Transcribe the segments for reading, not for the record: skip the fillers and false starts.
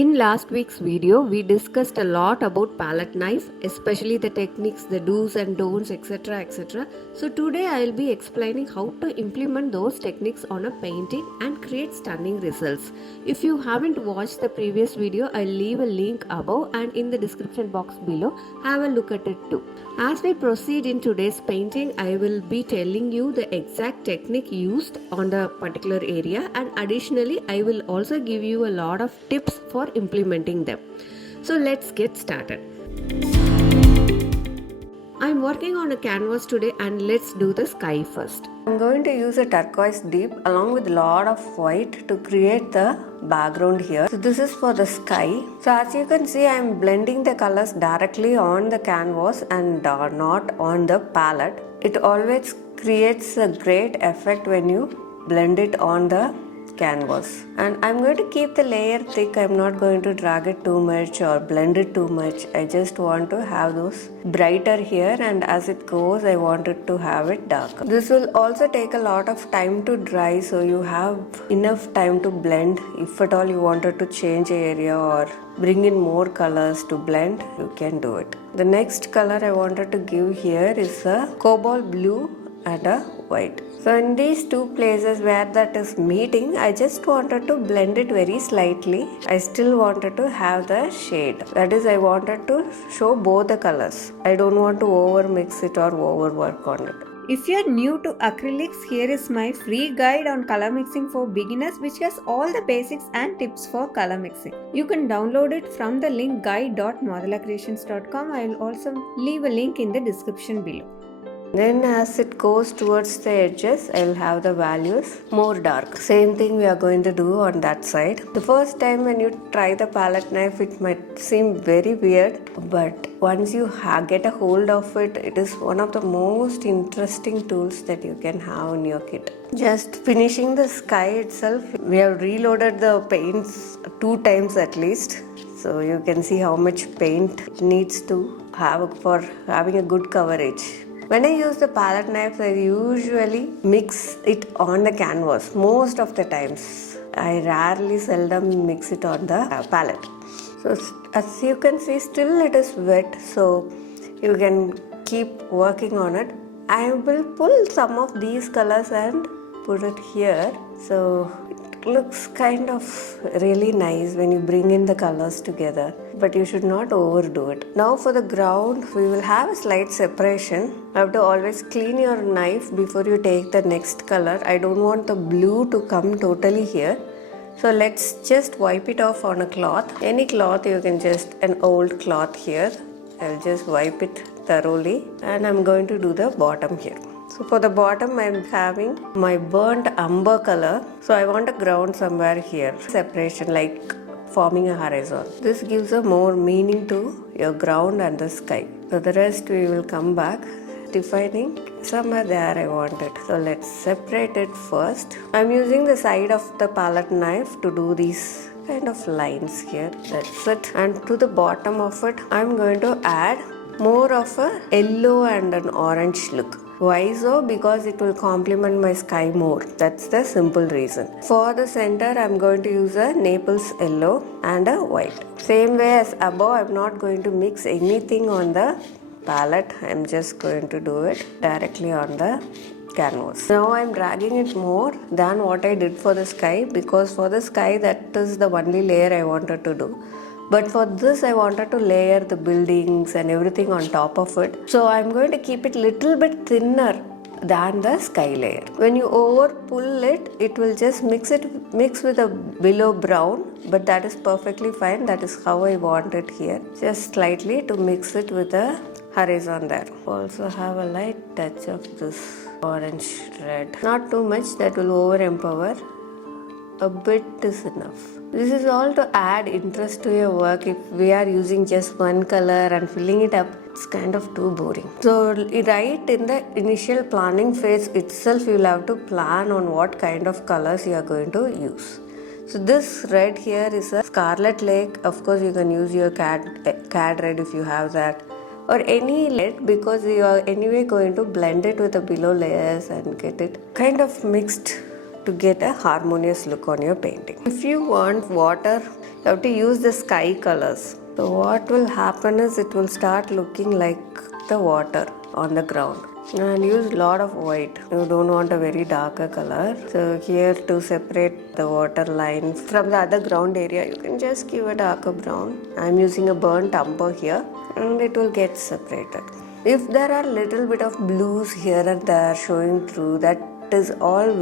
In last week's video, we discussed a lot about palette knife, especially the techniques, the do's and don'ts, etc. etc. So today I will be explaining how to implement those techniques on a painting and create stunning results. If you haven't watched the previous video, I'll leave a link above and in the description box below. Have a look at it too. As we proceed in today's painting, I will be telling you the exact technique used on the particular area, and additionally I will also give you a lot of tips for implementing them. So let's get started. I'm working on a canvas today and let's do the sky first. I'm going to use a turquoise deep along with a lot of white to create the background here. So this is for the sky. So as you can see, I'm blending the colors directly on the canvas and not on the palette. It always creates a great effect when you blend it on the canvas. And I'm going to keep the layer thick. I'm not going to drag it too much or blend it too much. I just want to have those brighter here, and as it goes I wanted to have it darker. This will also take a lot of time to dry, so you have enough time to blend. If at all you wanted to change area or bring in more colors to blend, you can do it. The next color I wanted to give here is a cobalt blue and a white. So in these two places where that is meeting, I just wanted to blend it very slightly. I still wanted to have the shade. That is, I wanted to show both the colors. I don't want to over mix it or overwork on it. If you are new to acrylics, here is my free guide on color mixing for beginners, which has all the basics and tips for color mixing. You can download it from the link guide.modulacreations.com. I will also leave a link in the description below. Then as it goes towards the edges, I will have the values more dark. Same thing we are going to do on that side. The first time when you try the palette knife, it might seem very weird, but once you get a hold of it, it is one of the most interesting tools that you can have in your kit. Just finishing the sky itself, we have reloaded the paints 2 times at least. So you can see how much paint it needs to have for having a good coverage. When I use the palette knife, I usually mix it on the canvas most of the times. I rarely seldom mix it on the palette. So as you can see, still it is wet, so you can keep working on it. I will pull some of these colors and put it here. So it looks kind of really nice when you bring in the colors together, but you should not overdo it. Now for the ground, we will have a slight separation. You have to always clean your knife before you take the next color. I don't want the blue to come totally here. So let's just wipe it off on a cloth. Any cloth, you can just, an old cloth here. I'll just wipe it thoroughly, and I'm going to do the bottom here. So for the bottom, I'm having my burnt umber color. So I want a ground somewhere here. Separation, like forming a horizon. This gives a more meaning to your ground and the sky. So the rest we will come back. Defining somewhere there I want it. So let's separate it first. I'm using the side of the palette knife to do these kind of lines here. That's it. And to the bottom of it, I'm going to add more of a yellow and an orange look. Why so? Because it will complement my sky more. That's the simple reason. For the center, I'm going to use a Naples yellow and a white. Same way as above, I'm not going to mix anything on the palette. I'm just going to do it directly on the canvas. Now I'm dragging it more than what I did for the sky, because for the sky that is the only layer I wanted to do. But for this I wanted to layer the buildings and everything on top of it. So I'm going to keep it little bit thinner than the sky layer. When you over pull it, it will just mix with a below brown, but that is perfectly fine. That is how I want it here. Just slightly to mix it with a horizon there. Also have a light touch of this orange red. Not too much, that will over empower. A bit is enough. This is all to add interest to your work. If we are using just one color and filling it up, it's kind of too boring. So right in the initial planning phase itself, you'll have to plan on what kind of colors you are going to use. So this red here is a Scarlet Lake. Of course, you can use your cad red if you have that, or any red, because you are anyway going to blend it with the below layers and get it kind of mixed to get a harmonious look on your painting. If you want water, you have to use the sky colors. So what will happen is it will start looking like the water on the ground. And use a lot of white. You don't want a very darker color. So here to separate the water line from the other ground area, you can just give a darker brown. I'm using a burnt umber here and it will get separated. If there are little bit of blues here and there showing through, that is all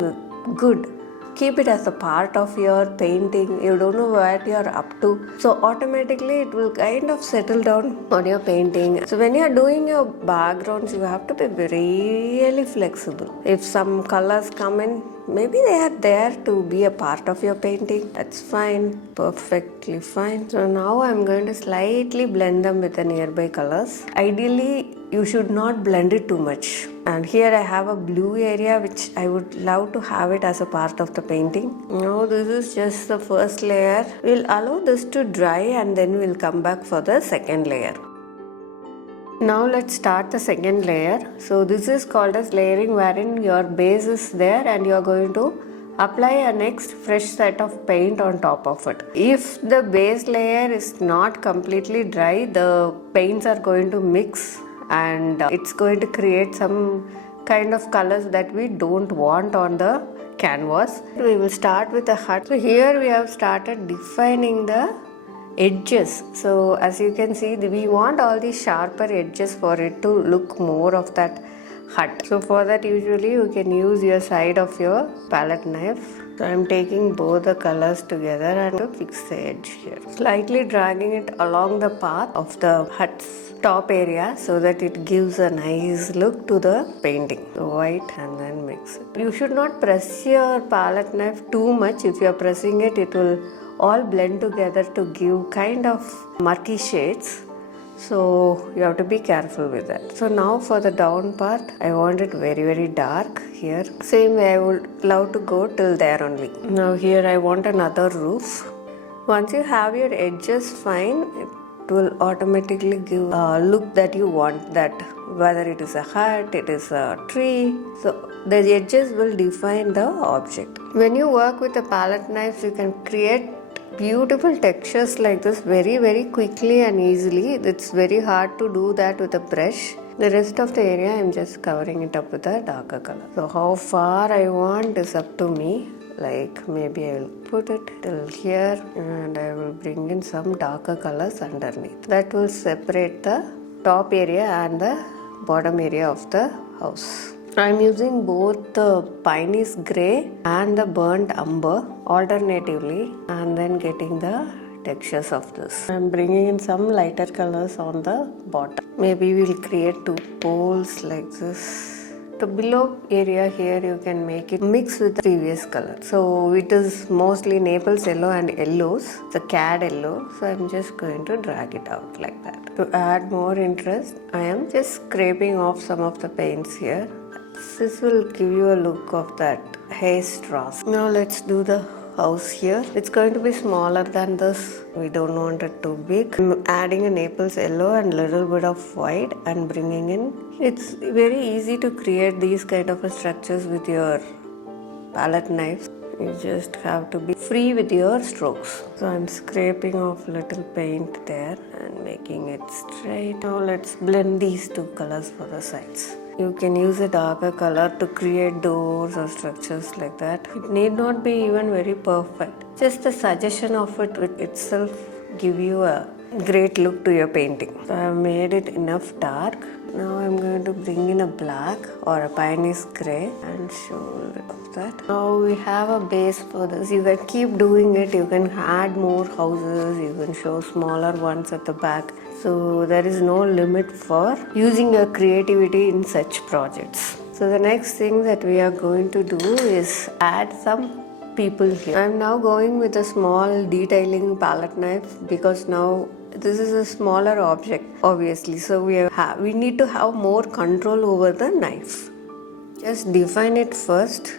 good. Keep it as a part of your painting. You don't know what you're up to, so automatically it will kind of settle down on your painting. So when you're doing your backgrounds, you have to be really flexible. If some colors come in, maybe they are there to be a part of your painting. That's fine, perfectly fine. So now I'm going to slightly blend them with the nearby colors. Ideally, you should not blend it too much. And here I have a blue area which I would love to have it as a part of the painting. Now this is just the first layer. We'll allow this to dry and then we'll come back for the second layer. Now let's start the second layer. So this is called as layering, wherein your base is there and you're going to apply a next fresh set of paint on top of it. If the base layer is not completely dry, the paints are going to mix and it's going to create some kind of colors that we don't want on the canvas. We will start with the hut. So here we have started defining the edges. So as you can see, we want all these sharper edges for it to look more of that hut. So for that, usually you can use your side of your palette knife. So I'm taking both the colors together and to fix the edge here. Slightly dragging it along the path of the hut's top area so that it gives a nice look to the painting. So white and then mix it. You should not press your palette knife too much. If you are pressing it, it will all blend together to give kind of murky shades. So you have to be careful with that. So now for the down part, I want it very dark here. Same way I would love to go till there only. Now here I want another roof. Once you have your edges fine, it will automatically give a look that you want, that whether it is a hut, it is a tree. So the edges will define the object. When you work with the palette knives, you can create beautiful textures like this very quickly and easily. It's very hard to do that with a brush. The rest of the area I'm just covering it up with a darker color. So how far I want is up to me. Like maybe I will put it till here and I will bring in some darker colors underneath. That will separate the top area and the bottom area of the house. I'm using both the Piney's grey and the burnt umber alternatively and then getting the textures of this. I'm bringing in some lighter colors on the bottom. Maybe we'll create two poles like this. The below area here you can make it mix with the previous color. So it is mostly Naples yellow and yellows, the cad yellow. So I'm just going to drag it out like that. To add more interest, I am just scraping off some of the paints here. This will give you a look of that hay straws. Now let's do the house here. It's going to be smaller than this. We don't want it too big. I'm adding a Naples yellow and little bit of white and bringing in. It's very easy to create these kind of structures with your palette knives. You just have to be free with your strokes. So I'm scraping off little paint there and making it straight. Now let's blend these two colors for the sides. You can use a darker color to create doors or structures like that. It need not be even very perfect. Just the suggestion of it with itself give you a great look to your painting. So I have made it enough dark. Now I'm going to bring in a black or a Piney's grey and show a bit of that. Now we have a base for this. You can keep doing it. You can add more houses. You can show smaller ones at the back. So there is no limit for using your creativity in such projects. So the next thing that we are going to do is add some people here. I am now going with a small detailing palette knife because now this is a smaller object obviously. So we need to have more control over the knife. Just define it first.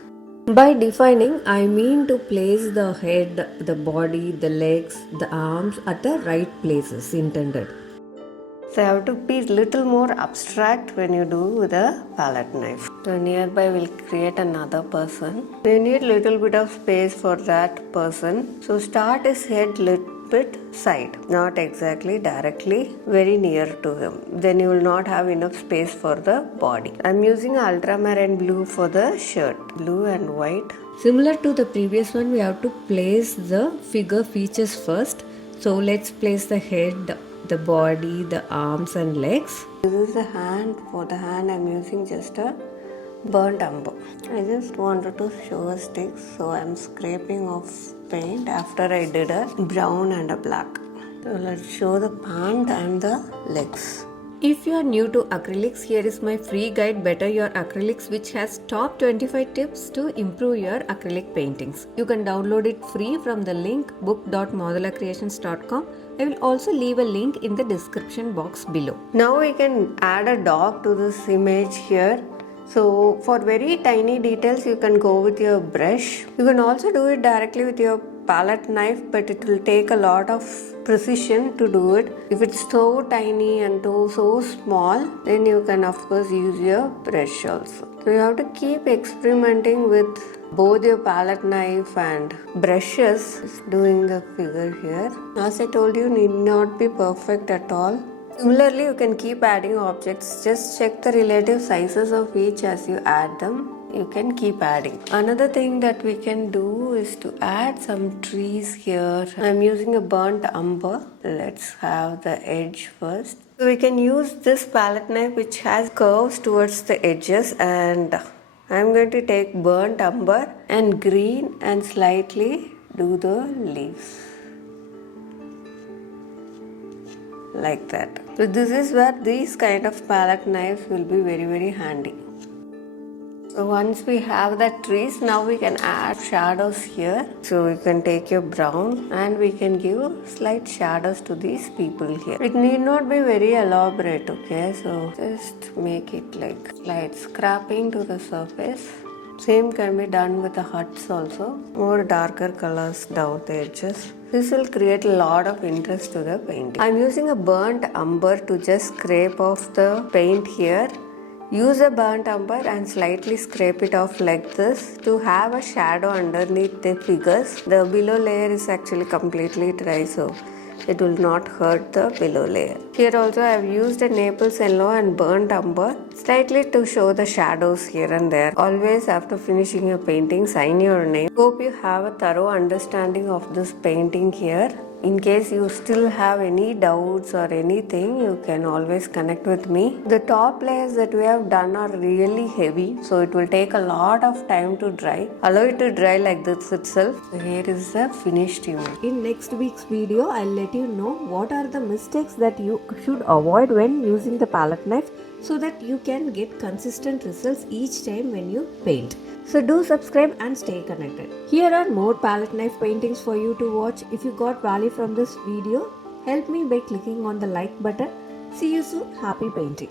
By defining, I mean to place the head, the body, the legs, the arms at the right places intended. So you have to be little more abstract when you do with a palette knife. So nearby we'll create another person. You need little bit of space for that person. So start his head little bit side, not exactly directly very near to him. Then you will not have enough space for the body. I'm using ultramarine blue for the shirt, blue and white. Similar to the previous one, we have to place the figure features first. So let's place the head, the body, the arms and legs. This is the hand. For the hand I'm using just a burnt umber. I just wanted to show a stick, so I'm scraping off paint after I did a brown and a black. So let's show the pant and the legs. If you are new to acrylics, here is my free guide Better Your Acrylics, which has top 25 tips to improve your acrylic paintings. You can download it free from the link book.modulacreations.com. I will also leave a link in the description box below. Now we can add a dog to this image here. So for very tiny details you can go with your brush. You can also do it directly with your palette knife, but it will take a lot of precision to do it. If it's so tiny and so small, then you can of course use your brush also. So you have to keep experimenting with both your palette knife and brushes. Doing the figure here, as I told you, need not be perfect at all. Similarly, you can keep adding objects. Just check the relative sizes of each as you add them. You can keep adding. Another thing that we can do is to add some trees here. I'm using a burnt umber. Let's have the edge first. So we can use this palette knife which has curves towards the edges, and I'm going to take burnt umber and green and slightly do the leaves. Like that. So this is where these kind of palette knives will be very handy. So once we have the trees, now we can add shadows here. So you can take your brown and we can give slight shadows to these people here. It need not be very elaborate, okay? So just make it like slight scraping to the surface. Same can be done with the huts also. More darker colors down the edges. This will create a lot of interest to the painting. I'm using a burnt umber to just scrape off the paint here. Use a burnt umber and slightly scrape it off like this to have a shadow underneath the figures. The below layer is actually completely dry, so it will not hurt the below layer. Here also I have used a Naples yellow and burnt umber slightly to show the shadows here and there. Always after finishing your painting, sign your name. Hope you have a thorough understanding of this painting here. In case you still have any doubts or anything, you can always connect with me. The top layers that we have done are really heavy, so it will take a lot of time to dry. Allow it to dry like this itself. So here is the finished image. In next week's video, I'll let you know what are the mistakes that you should avoid when using the palette knife so that you can get consistent results each time when you paint. So do subscribe and stay connected. Here are more palette knife paintings for you to watch. If you got value from this video, help me by clicking on the like button. See you soon. Happy painting.